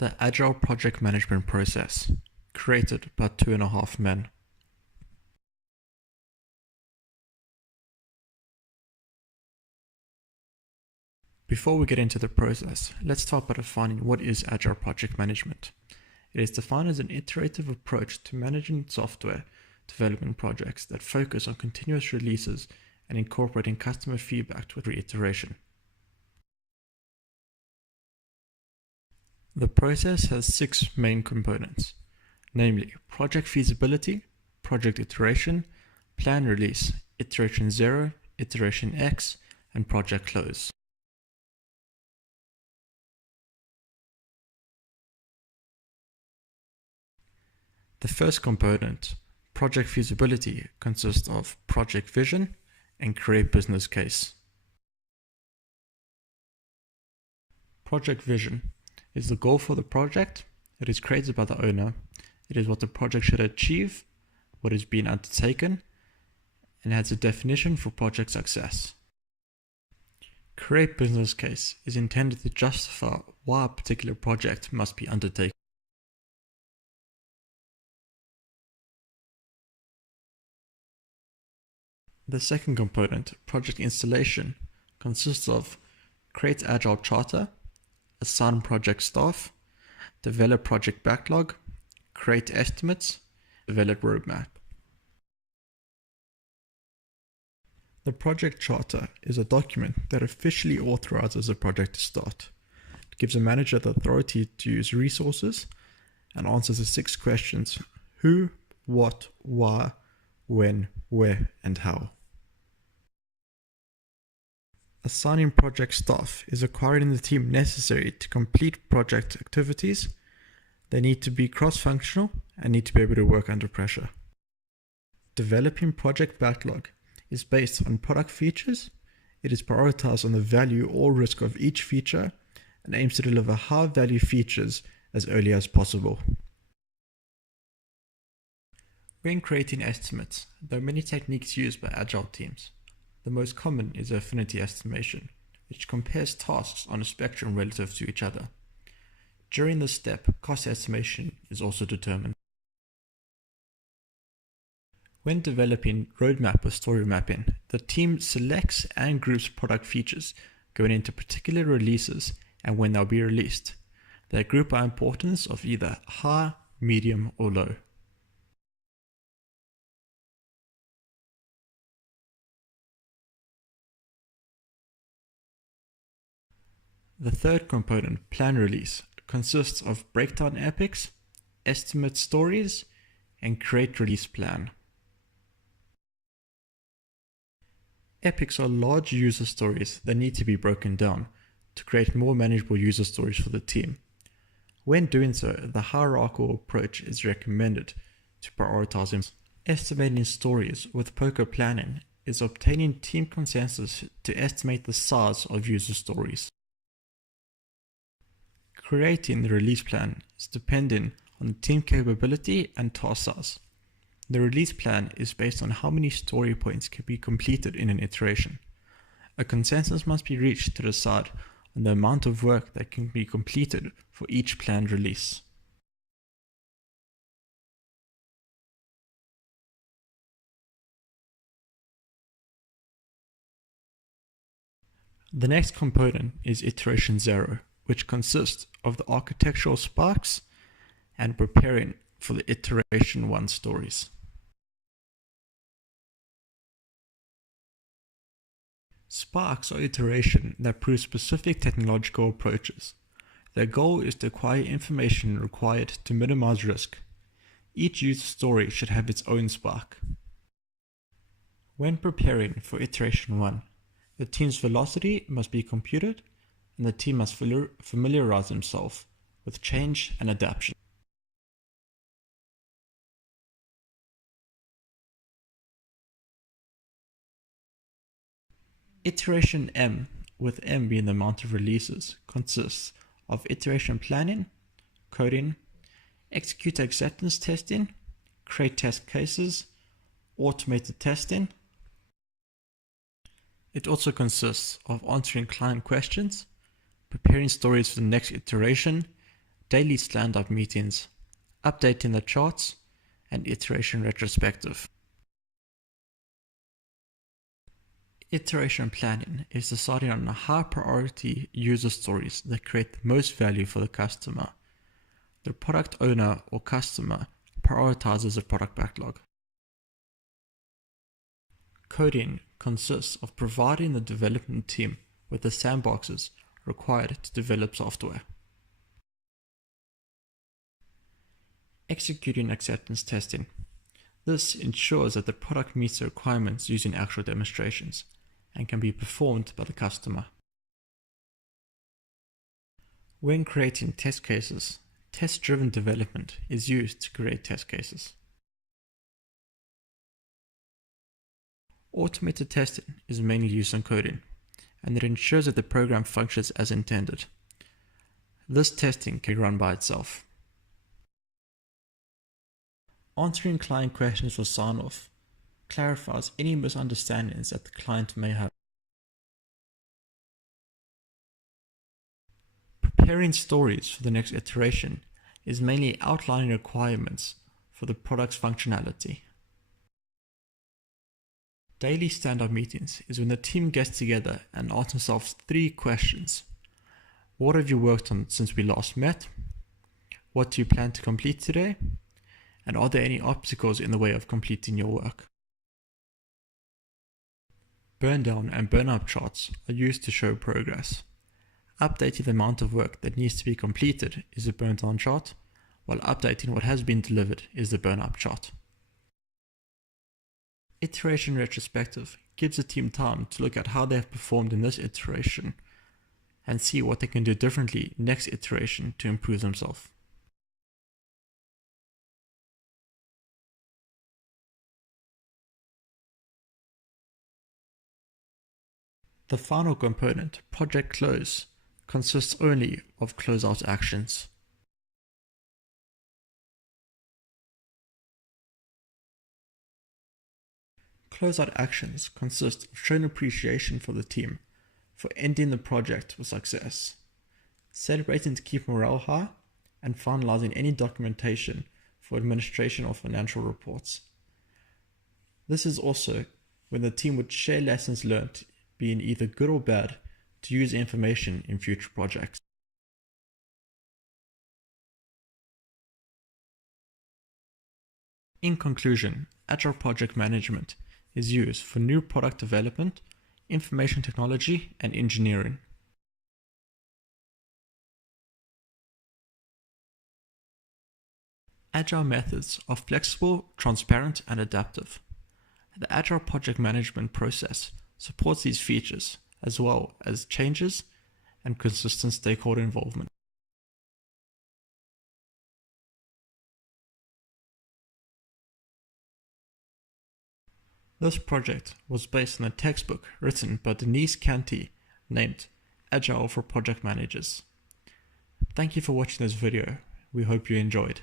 The Agile project management process, created by 2.5 men. Before we get into the process, let's start by defining what is Agile project management. It is defined as an iterative approach to managing software development projects that focus on continuous releases and incorporating customer feedback with reiteration. The process has 6 main components, namely project feasibility, project iteration, plan release, iteration 0, iteration X, and project close. The first component, project feasibility, consists of project vision and create business case. Project vision is the goal for the project. It is created by the owner. It is what the project should achieve, what is being undertaken, and has a definition for project success. Create business case is intended to justify why a particular project must be undertaken. The second component, project installation, consists of create Agile charter, assign project staff, develop project backlog, create estimates, develop roadmap. The project charter is a document that officially authorizes a project to start. It gives a manager the authority to use resources and answers the 6 questions: who, what, why, when, where, and how. Assigning project staff is acquiring the team necessary to complete project activities. They need to be cross-functional and need to be able to work under pressure. Developing project backlog is based on product features. It is prioritized on the value or risk of each feature and aims to deliver high-value features as early as possible. When creating estimates, there are many techniques used by Agile teams. The most common is affinity estimation, which compares tasks on a spectrum relative to each other. During this step, cost estimation is also determined. When developing roadmap or story mapping, the team selects and groups product features going into particular releases and when they'll be released. They group by importance of either high, medium, or low. The third component, plan release, consists of breakdown epics, estimate stories, and create release plan. Epics are large user stories that need to be broken down to create more manageable user stories for the team. When doing so, the hierarchical approach is recommended to prioritize them. Estimating stories with POCO planning is obtaining team consensus to estimate the size of user stories. Creating the release plan is dependent on the team capability and task size. The release plan is based on how many story points can be completed in an iteration. A consensus must be reached to decide on the amount of work that can be completed for each planned release. The next component is iteration 0, which consists of the architectural sparks and preparing for the iteration 1 stories. Sparks are iteration that prove specific technological approaches. Their goal is to acquire information required to minimize risk. Each user story should have its own spark. When preparing for iteration 1, the team's velocity must be computed and the team must familiarize themselves with change and adaptation. Iteration M, with M being the amount of releases, consists of iteration planning, coding, execute acceptance testing, create test cases, automated testing. It also consists of answering client questions, preparing stories for the next iteration, daily stand-up meetings, updating the charts, and iteration retrospective. Iteration planning is deciding on high priority user stories that create the most value for the customer. The product owner or customer prioritizes a product backlog. Coding consists of providing the development team with the sandboxes required to develop software. Executing acceptance testing. This ensures that the product meets the requirements using actual demonstrations and can be performed by the customer. When creating test cases, test-driven development is used to create test cases. Automated testing is mainly used in coding, and it ensures that the program functions as intended. This testing can run by itself. Answering client questions for sign-off clarifies any misunderstandings that the client may have. Preparing stories for the next iteration is mainly outlining requirements for the product's functionality. Daily stand-up meetings is when the team gets together and asks themselves 3 questions. What have you worked on since we last met? What do you plan to complete today? And are there any obstacles in the way of completing your work? Burn down and burn up charts are used to show progress. Updating the amount of work that needs to be completed is the burn down chart, while updating what has been delivered is the burn up chart. Iteration retrospective gives the team time to look at how they have performed in this iteration and see what they can do differently next iteration to improve themselves. The final component, project close, consists only of closeout actions. Closeout actions consist of showing appreciation for the team for ending the project with success, celebrating to keep morale high, and finalizing any documentation for administration of financial reports. This is also when the team would share lessons learned, being either good or bad, to use information in future projects. In conclusion, Agile project management is used for new product development, information technology, and engineering. Agile methods are flexible, transparent, and adaptive. The Agile project management process supports these features, as well as changes and consistent stakeholder involvement. This project was based on a textbook written by Denise Canty named Agile for Project Managers. Thank you for watching this video. We hope you enjoyed.